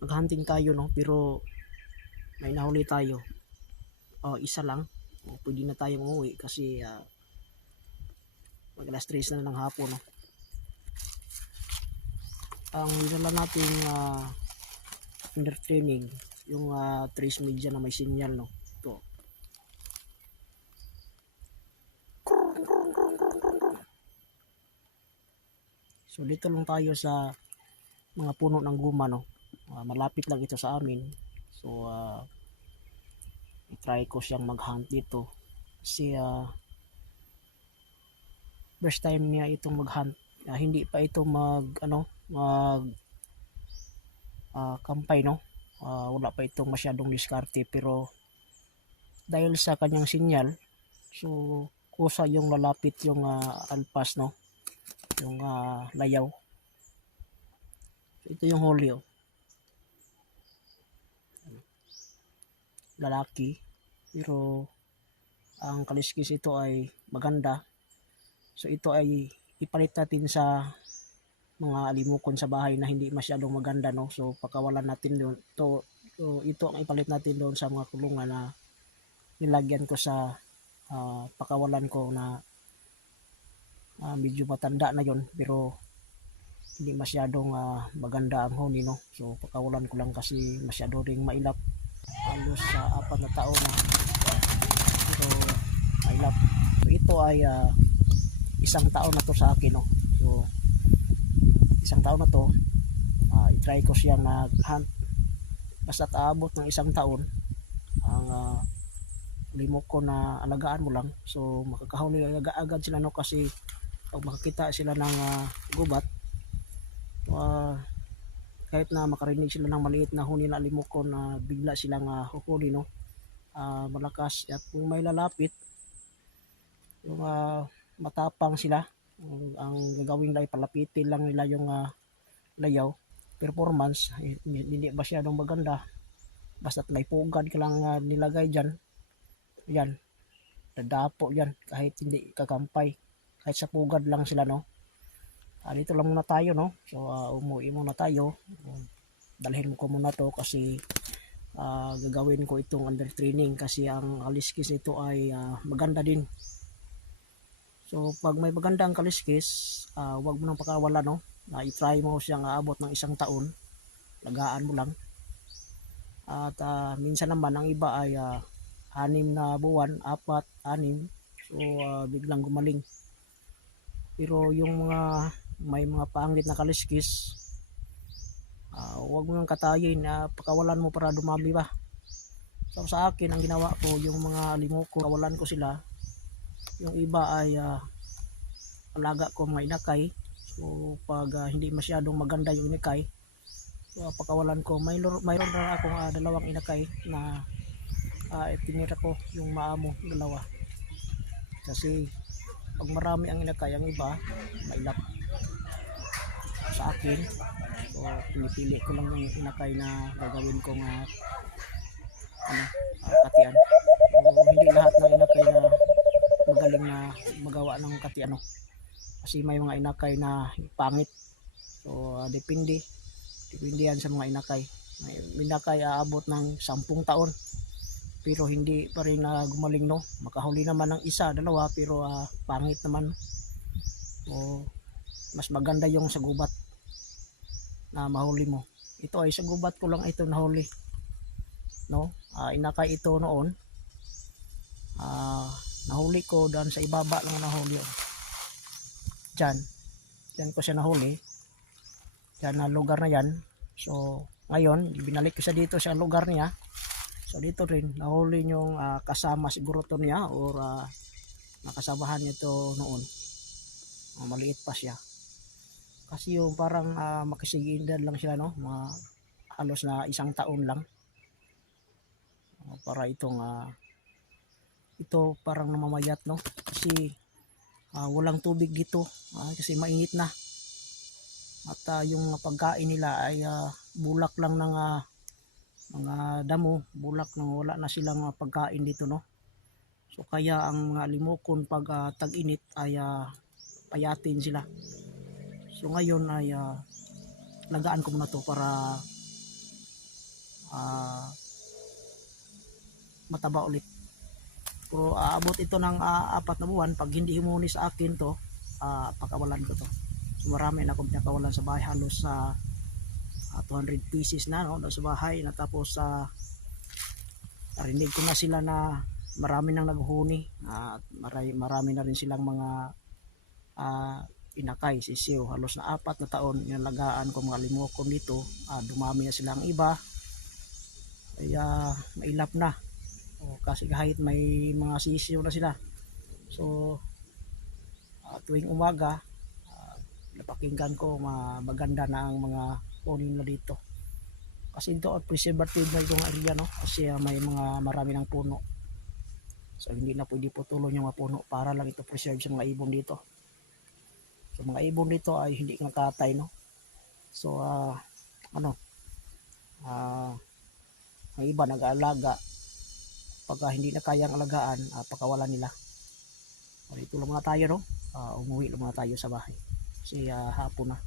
Maghunting tayo, no, pero may nahuli tayo. Isa lang. Pwede na tayong umuwi kasi mag alas 3 na ng hapon, no. Ang dinala nating under training yung trace media na may sinyal, no. Ito. So dito lang tayo sa mga puno ng guma, no. Malapit lang ito sa amin. So i-try ko siyang mag-hunt dito kasi first time niya itong mag-hunt. Hindi pa ito mag kampay, no. Wala pa itong masyadong diskarte, pero dahil sa kanyang sinyal, so kusa yung lalapit yung alpas, no, yung layaw. So, ito yung huli, lalaki, pero ang kaliskis ito ay maganda. So ito ay ipalit natin sa mga alimukon sa bahay na hindi masyadong maganda, no. So pakawalan natin doon ito ang ipalit natin doon sa mga kulungan na nilagyan ko sa pakawalan ko na medyo matanda na yon, pero hindi masyadong maganda ang huni, no. So pakawalan ko lang kasi masyado ring mailap, halos sa 4 na taon na pero mailap. So ito ay isang taon na to sa akin, no. So isang taon na to, i-try ko siyang nag-hunt. Basta aabot ng isang taon ang limok ko na alagaan mo lang, so makakahuli agad sila, no, kasi pag makakita sila ng gubat, kahit na makarinig sila ng maliit na huni na limok ko na bigla silang hukuli, no. Malakas at kung may lalapit yung matapang sila, ang gagawin nila ay palapitin lang nila yung layaw. Performance hindi masyadong maganda, basta't may pugad ka lang nilagay dyan, yan, dadapo yan kahit hindi kakampay, kahit sa pugad lang sila, no. Dito lang muna tayo, no. So umuwi muna tayo. Dalhin ko muna to kasi gagawin ko itong under training kasi ang kaliskis nito ay maganda din. So pag may magandang kaliskis, wag mo nang pakawala, no. I-try mo siyang aabot ng isang taon, lagaan mo lang. At minsan naman ang iba ay 6 na buwan, 4, 6, so biglang gumaling. Pero yung may mga pangit na kaliskis, wag mo nang katayin, pakawalan mo para dumami ba. So sa akin ang ginawa ko, yung mga limok ko, kawalan ko sila. Yung iba ay alaga ko mga inakay. So pag hindi masyadong maganda yung inakay, so pakawalan ko. Mayroon na akong dalawang inakay na tinira ko yung maamo, dalawa. Kasi pag marami ang inakay, ang iba mailap sa akin. So pinipili ko lang yung inakay na gagawin kong katian. So hindi lahat ng inakay na magaling na magawa ng katian, no. Kasi may mga inakay na pangit. So depende yan sa mga inakay. May inakay aabot ng 10 taon pero hindi pa rin gumaling, no. Makahuli naman ng isa, dalawa, pero pangit naman. So mas maganda yung sa gubat na mahuli mo. Ito ay sa gubat ko lang ito nahuli, no. Inakay ito noon, nahuli ko doon sa ibaba lang nahuli yun. Diyan ko siya nahuli, diyan na lugar na yan. So ngayon binalik ko siya dito sa lugar niya. So dito rin nahuli yung kasama siguro to niya or nakasamahan niya to noon. Maliit pa siya. Kasi yung parang makisigidan lang sila, no. Mga halos na isang taon lang. Para itong ito parang namamayat, no. Kasi walang tubig dito kasi mainit na. At yung pagkain nila ay bulak lang ng mga damo, bulak nang wala na silang pagkain dito, no. So kaya ang mga limokon pag tag-init ay payatin sila. So ngayon ay lagaan ko muna to para ah, mataba ulit. Pero aabot ito ng 4 na buwan. Pag hindi humuni sa akin to, pakawalan ko to. So, marami na akong pinakawalan sa bahay, halos sa 200 pieces na, no, sa bahay na. Tapos narinig ko na sila na marami nang naghuni at marami na rin silang mga inakay, sisiw. Halos na 4 na taon inalagaan ko mga limokon dito. Dumami na silang iba, kaya mailap na. Kasi kahit may mga sisiw na sila, so tuwing umaga napakinggan ko maganda na ang mga kunin nila dito. Kasi ito at preservative na itong area, no, kasi may mga marami ng puno, so hindi na pwede putulon yung mga puno para lang ito preserve sa mga ibon dito. So mga ibon dito ay hindi nakatay, no. So ano, ang iba nag-aalaga, pagka hindi na kayang alagaan, pakawalan nila. Dito lang muna tayo, no. Umuwi lang muna tayo sa bahay kasi hapon na.